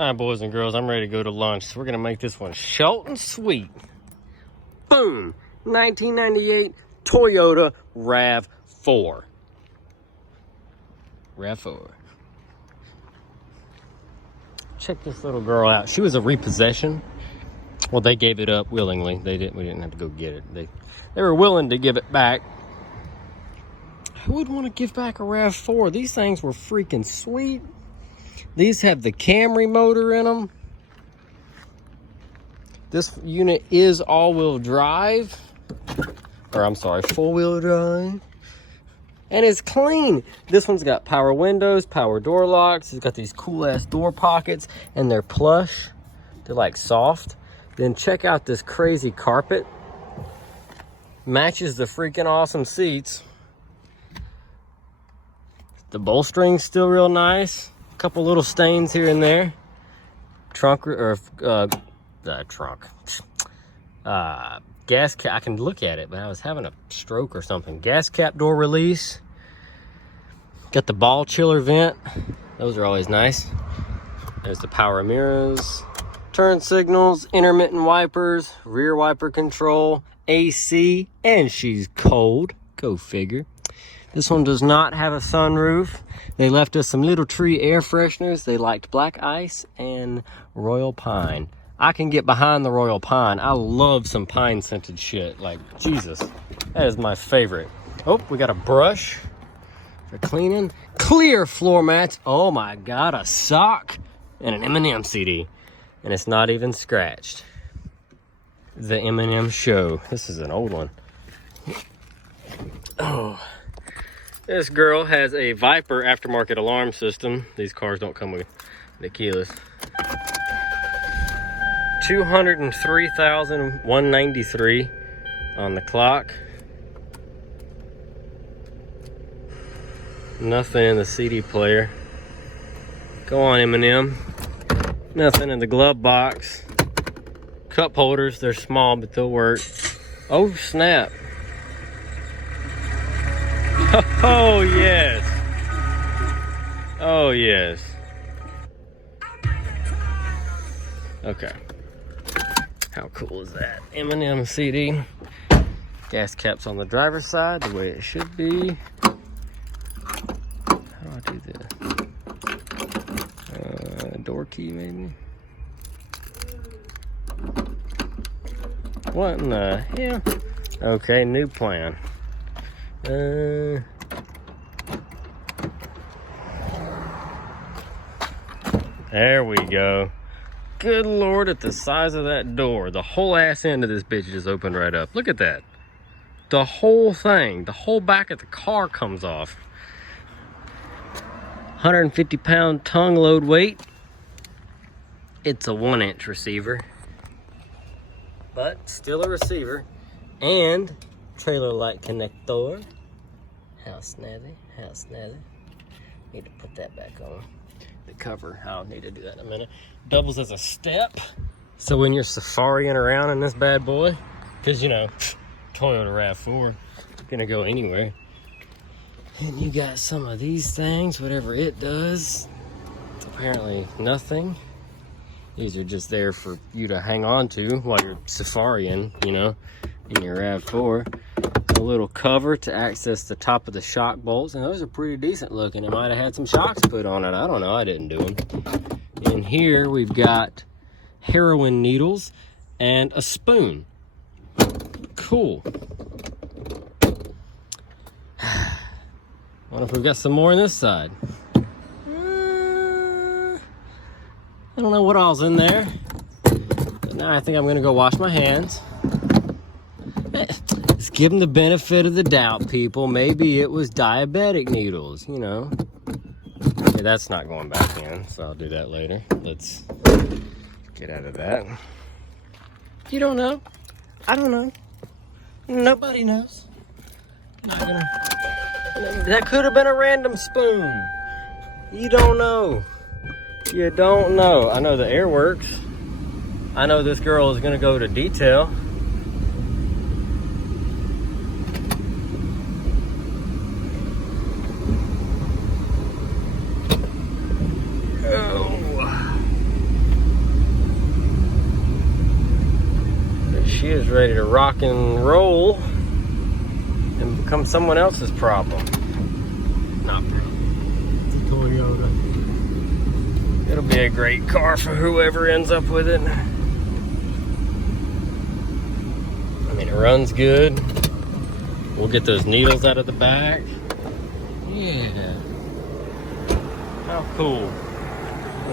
All right, boys and girls, I'm ready to go to lunch. So we're gonna make this one short and sweet. Boom! 1998 Toyota RAV4. RAV4. Check this little girl out. She was a repossession. Well, they gave it up willingly. We didn't have to go get it. They were willing to give it back. Who would want to give back a RAV4? These things were freaking sweet. These have the Camry motor in them. This unit is all-wheel drive. Or I'm sorry, four-wheel drive. And it's clean. This one's got power windows, power door locks. It's got these cool-ass door pockets, and they're plush. They're like soft. Then check out this crazy carpet. Matches the freaking awesome seats. The bolstering's still real nice. A couple little stains here and there. Gas cap, I can look at it, but I was having a stroke or something. Gas cap door release. Got the ball chiller vent. Those are always nice. There's the power mirrors. Turn signals, intermittent wipers, rear wiper control, AC, and she's cold. Go figure. This one does not have a sunroof. They left us some Little Tree air fresheners. They liked black ice and royal pine. I can get behind the royal pine. I love some pine scented shit. Like, Jesus, that is my favorite. Oh, we got a brush for cleaning. Clear floor mats. Oh my God, a sock and an M&M CD. And it's not even scratched. The M&M Show. This is an old one. Oh. This girl has a Viper aftermarket alarm system. These cars don't come with the keyless. 203,193 on the clock. Nothing in the CD player. Go on, M&M. Nothing in the glove box. Cup holders, they're small, but they'll work. Oh, snap. Oh, yes. Oh, yes. Okay. How cool is that? M&M CD. Gas caps on the driver's side, the way it should be. How do I do this? Door key, maybe? What in the hell? Okay, new plan. There we go. Good Lord, at the size of that door, the whole ass end of this bitch just opened right up. Look at that. The whole thing, the whole back of the car comes off. 150-pound tongue load weight. It's a 1-inch receiver, but still a receiver. And trailer light connector. How snazzy, how snazzy. Need to put that back on. The cover, I'll need to do that in a minute. Doubles as a step. So when you're safaring around in this bad boy, because you know, Toyota RAV4, gonna go anywhere. And you got some of these things, whatever it does. It's apparently nothing. These are just there for you to hang on to while you're safaring, you know, in your RAV4. A little cover to access the top of the shock bolts, and those are pretty decent looking. It might have had some shocks put on it. I don't know. I didn't do them. In here, we've got heroin needles and a spoon. Cool. Wonder if we've got some more on this side. I don't know what all's in there. But now I think I'm gonna go wash my hands. Let's give them the benefit of the doubt, people. Maybe it was diabetic needles, you know. Okay, that's not going back in, so I'll do that later. Let's get out of that. You don't know. I don't know. Nobody knows. That could have been a random spoon. You don't know. You don't know. I know the air works. I know this girl is gonna go to detail. Oh. is ready to rock and roll and become someone else's problem. Not problem. It's a Toyota. It'll be a great car for whoever ends up with it. I mean, it runs good. We'll get those needles out of the back. Yeah. How cool.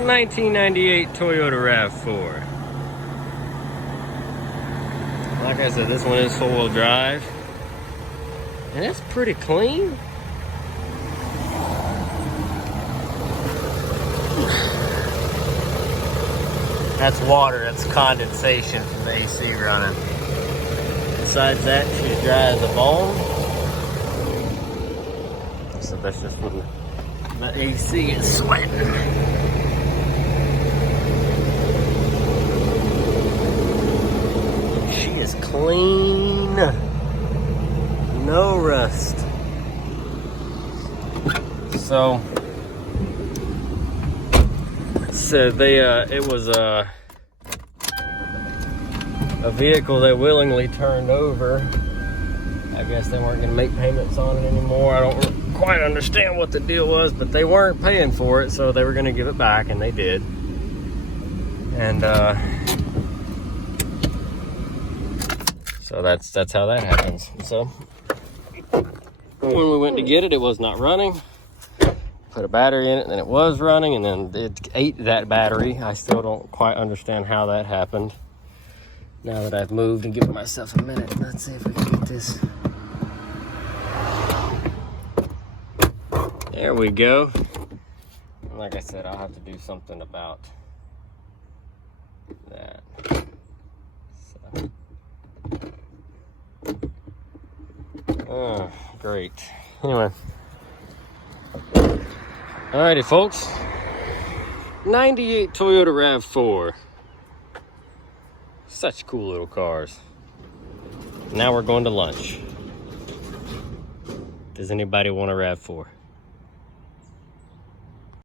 1998 Toyota RAV4. Like I said, this one is four-wheel drive. And it's pretty clean. That's water, that's condensation from the AC running. Besides that, she's dry as a bone. So that's just when the AC is sweating. She is clean. No rust. So it was a vehicle they willingly turned over. I guess they weren't going to make payments on it anymore. I don't quite understand what the deal was, but they weren't paying for it, so they were going to give it back, and they did. And so that's how that happens. So when we went to get it, it was not running. Put a battery in it, and then it was running, and then it ate that battery. I still don't quite understand how that happened. Now that I've moved and given myself a minute, let's see if we can get this. There we go. And like I said, I'll have to do something about that. So. Oh, great. Anyway. Alrighty, folks. 98 Toyota RAV4. Such cool little cars. Now we're going to lunch. Does anybody want a RAV4?